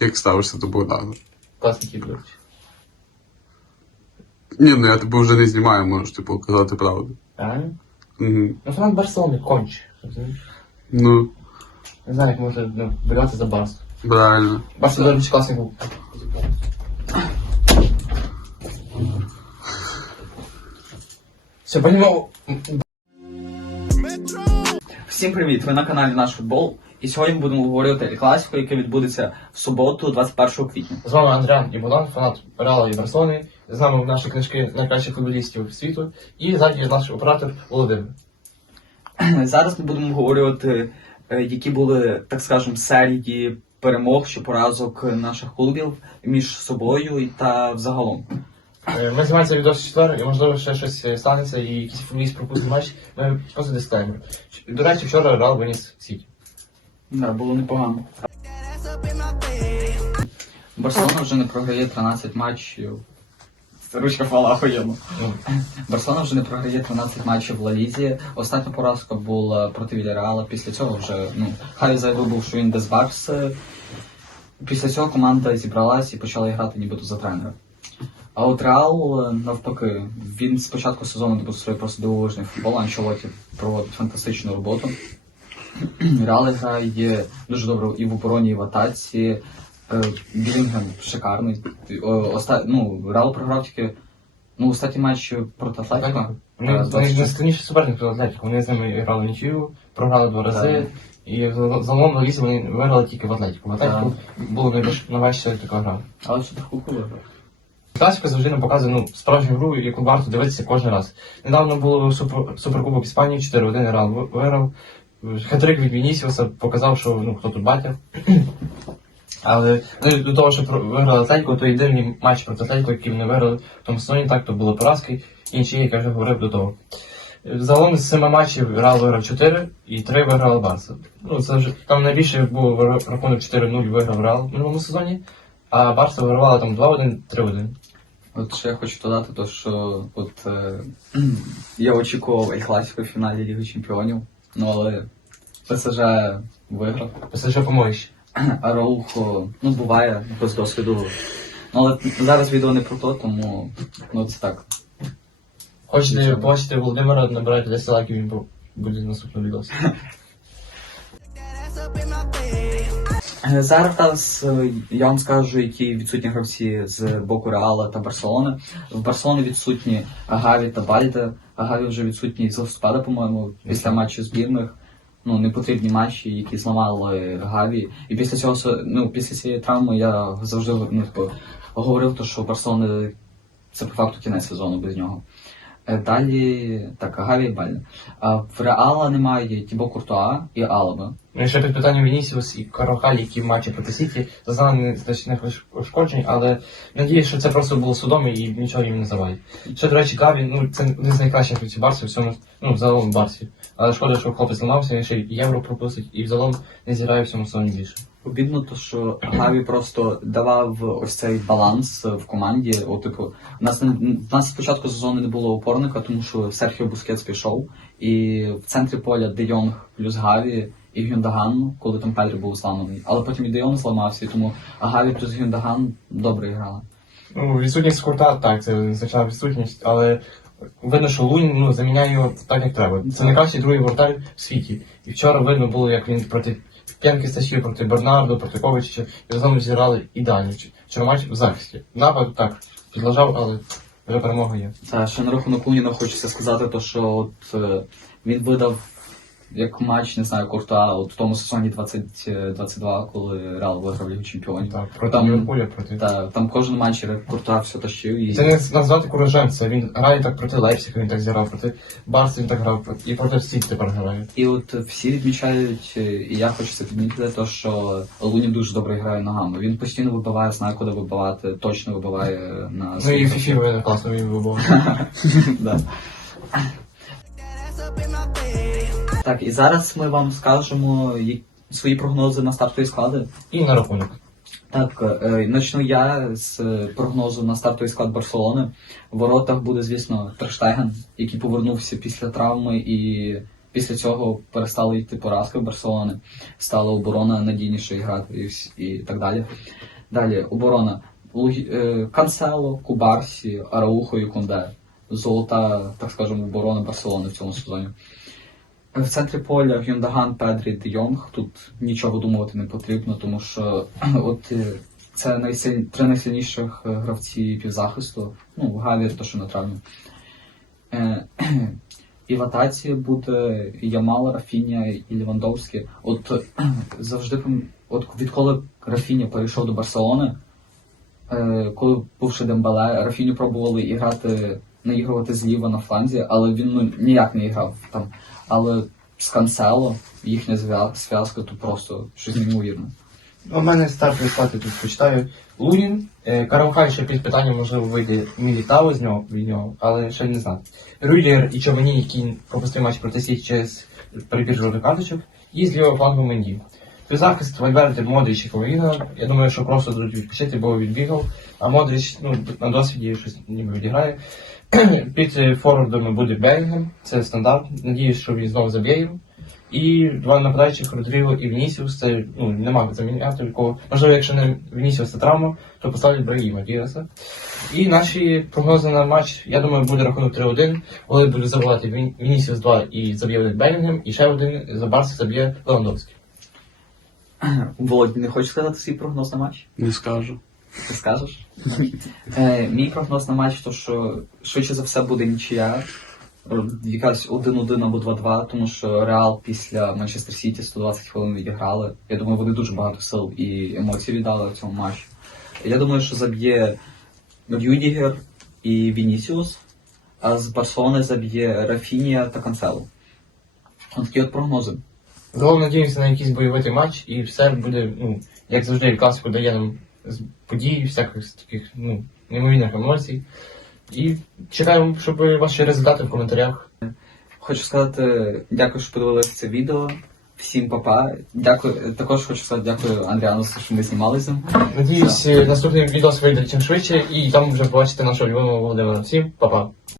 Як ставишся до Богдана? Класний кіт, до речі. Ні, ну я тебе вже не знімаю, можеш типу казати правду. Реально? Угу. Ну, фанат Барселони конч. розумієш? Ну, Не знаю, як можна ну, вбивати за Барс. правильно. Барс, до речі, класний був. Все, понімав. Всім привіт! Ви на каналі Наш Футбол. І сьогодні ми будемо говорити Ель Класіко, яке відбудеться в суботу, 21 квітня. З вами Андріан і Богдан, фанат Реала і Барселони. З нами наші книжки найкращих футболістів світу. І ззаді наш оператор Володимир. Зараз ми будемо говорити, е, які були, так скажемо, серії перемог чи поразок наших клубів між собою та взагалом. Е, Ми знімаємо цей відео четвер, і можливо ще щось е, станеться, і якийсь футболіст пропустить матч. Ми просто дисклеймер. До речі, вчора Реал виніс Сіті. Да, було непогано. Барселона вже не програє 13 матчів. Це ручка фала охуєнно. Барселона вже не програє 13 матчів в Ла Лізі. Остання поразка була проти Вільяреала. Після цього вже ну Хаві заявив був, що він без Барси. Після цього команда зібралась і почала грати нібито за тренера. А от Реал навпаки, він з початку сезону демонструє просто дивовижний футбол, Анчелоті проводить фантастичну роботу. Реал грає дуже добре і в обороні, і в атаці. Е, Білінгем шикарний. Оста... Ну, Реал програв тільки ну, останній матч проти Е, вони найскладніший суперник проти Атлетіко. Вони з ними грали нічию, програли два рази. І загалом на лісі вони виграли тільки в Атлетіку. В Атлетіку було найбільш найважче така гра. Але що таку виграв? Класика завжди нам показує ну, справжню гру, яку варто дивитися кожен раз. Недавно було супер, суперкубок Іспанії 4-1 Реал виграв. Хетрик від Вінісіуса показав, що ну, хто тут батя. Але ну, до того, що виграли Атлетико, то єдиний матч проти Атлетико, який вони виграли в тому сезоні, так, то були поразки, інші, як я вже говорив до того. Загалом з семи матчів Реал виграв 4 і 3 виграла Барса. Ну, це вже там найбільше був рахунок 4-0 виграв Реал в минулому сезоні, а Барса вигравала там 2-1, 3-1. От що я хочу додати, то що от е, я очікував Ель Класіко в фіналі Ліги Чемпіонів, ну але ПСЖ виграв. ПСЖ помоїще. А Раухо, ну буває, без досвіду. Ну але зараз відео не про то, тому ну це так. Хочете Нічого. побачити Володимира, набирайте 10 лайків, він бу- буде наступний відос. Е, Зараз е, я вам скажу, які відсутні гравці з боку Реала та Барселони. В Барселоні відсутні Гаві та Бальде. Гаві вже відсутній з листопада, по-моєму, після матчу збірних. Ну, непотрібні матчі, які зламали Гаві. І після цього ну, після цієї травми я завжди ну, типу, говорив, то, що Барселона це по факту кінець сезону без нього. Е, Далі так, Гаві і Бальде. В Реала немає Тібо Куртуа і Алаба. Ну і ще під питанням Вінісіус і Карохаль, які в матчі проти Сіті, зазнали значних уш- ушкоджень, але надіюсь, що це просто було судоме і нічого їм не завадить. Ще, до речі, Гаві, ну це один з найкращих гравців Барсі в цьому, ну, взагалом в Барсі. Але шкода, що хлопець зламався, він ще євро пропустить і взагалом не зіграє в цьому сезоні більше. Обідно, то що Гаві просто давав ось цей баланс в команді. О, типу, у нас не в нас спочатку сезону не було опорника, тому що Серхіо Бускетс пішов, і в центрі поля Де Йонг плюс Гаві і Гюндаган, коли там Педрі був зламаний. Але потім і Де Йонг зламався, і тому Гаві плюс Гюндаган добре грали. Ну, відсутність курта, так, це визначала відсутність, але видно, що Лунь ну, заміняє його так, як треба. Це найкращий другий вратар в світі. І вчора видно було, як він проти п'янки стачів, проти Бернардо, проти Ковича, і разом зіграли ідеально. Вчора матч в захисті. Напад так, підлажав, але вже перемога є. Та ще на рахунок Луніна хочеться сказати, то що от е, він видав як матч, не знаю, Куртуа, от в тому сезоні 2022, коли Реал виграв Лігу Чемпіонів. Так, проти Там- Ліверпуля, проти. Та там кожен матч Куртуа все тащив і Це не назвати куражем, він грає так проти Лейпцига, він так зіграв, проти Барса він так грав, і проти Сіті тепер грає. І от всі відмічають, е, і я хочу це відмітити, то що Луні дуже добре грає ногами. Він постійно вибиває, знає, куди вибивати, точно вибиває на Ну і Фіфі класно він вибув. Да. Так, і зараз ми вам скажемо свої прогнози на стартові склади. І на рахунок. Так, е, почну я з е, прогнозу на стартовий склад Барселони. В воротах буде, звісно, Терштеген, який повернувся після травми і Після цього перестали йти поразки в Барселони, стала оборона надійніше грати і, і так далі. Далі оборона. Е, Кансело, Кубарсі, Араухо і Кунде. Золота, так скажемо, оборона Барселони в цьому сезоні. В центрі поля Гюндаган, Педрі, Де Йонг. Тут нічого думати не потрібно, тому що от е, це найсиль... три найсильніших е, гравці півзахисту. Ну, Гаві, то що на травмі. Е, І в атаці буде Ямал, Рафіня і Лівандовський. От завжди от відколи Рафіня перейшов до Барселони, коли був ще Дембеле, Рафіню пробували і грати, наігрувати зліва на фланзі, але він ну, ніяк не грав там. Але з Кансело їхня зв'язка тут просто щось неймовірне. У мене старший стати тут почитаю. Лунін, е, Каравхай ще під питанням, можливо, вийде Мілітао з нього, від нього, але ще не знаю. Рюлєр і Човані, які пропустив матч проти Січ через перебір жовтих карточок, і з лівого флангу Менді. Захист Вальверде, Модріч і Ковіна. Я думаю, що просто дадуть відпочити, бо відбігав. А Модріч ну, на досвіді щось ніби відіграє. Під е, форвардами буде Белінгем, це стандарт. Надіюсь, що він знову заб'є його. І два нападаючих Родріго і Вінісіус, це ну, нема заміняти нікого. Можливо, якщо не Вінісіус це травма, то поставлять Брагіма Діаса. І наші прогнози на матч, я думаю, буде рахунок 3-1. Олег буде забивати Він- Вінісіус 2 і заб'є Белінгем, і ще один за Барса заб'є Левандовський. Володь, не хочеш сказати свій прогноз на матч? Не скажу. Ти скажеш? е, мій прогноз на матч, то що швидше за все буде нічия. Е, Якась 1-1 або 2-2, тому що Реал після Манчестер Сіті 120 хвилин відіграли. Я думаю, вони дуже багато сил і емоцій віддали в цьому матчі. Я думаю, що заб'є Рюдігер і Вінісіус, а з Барселони заб'є Рафінія та Канцело. Ось такі от прогнози. Загалом надіємося на якийсь бойовий матч, і все буде, ну, як завжди, класику дає нам подій, всяких таких, ну, неймовірних емоцій. І чекаємо, щоб ваші результати в коментарях. Хочу сказати дякую, що подивилися це відео. Всім папа. Дякую. Також хочу сказати дякую Андріану, що ми знімали з ним. Надіюсь, наступний відео вийде чим швидше, і там вже побачите нашого любимого Володимира. Всім па-па.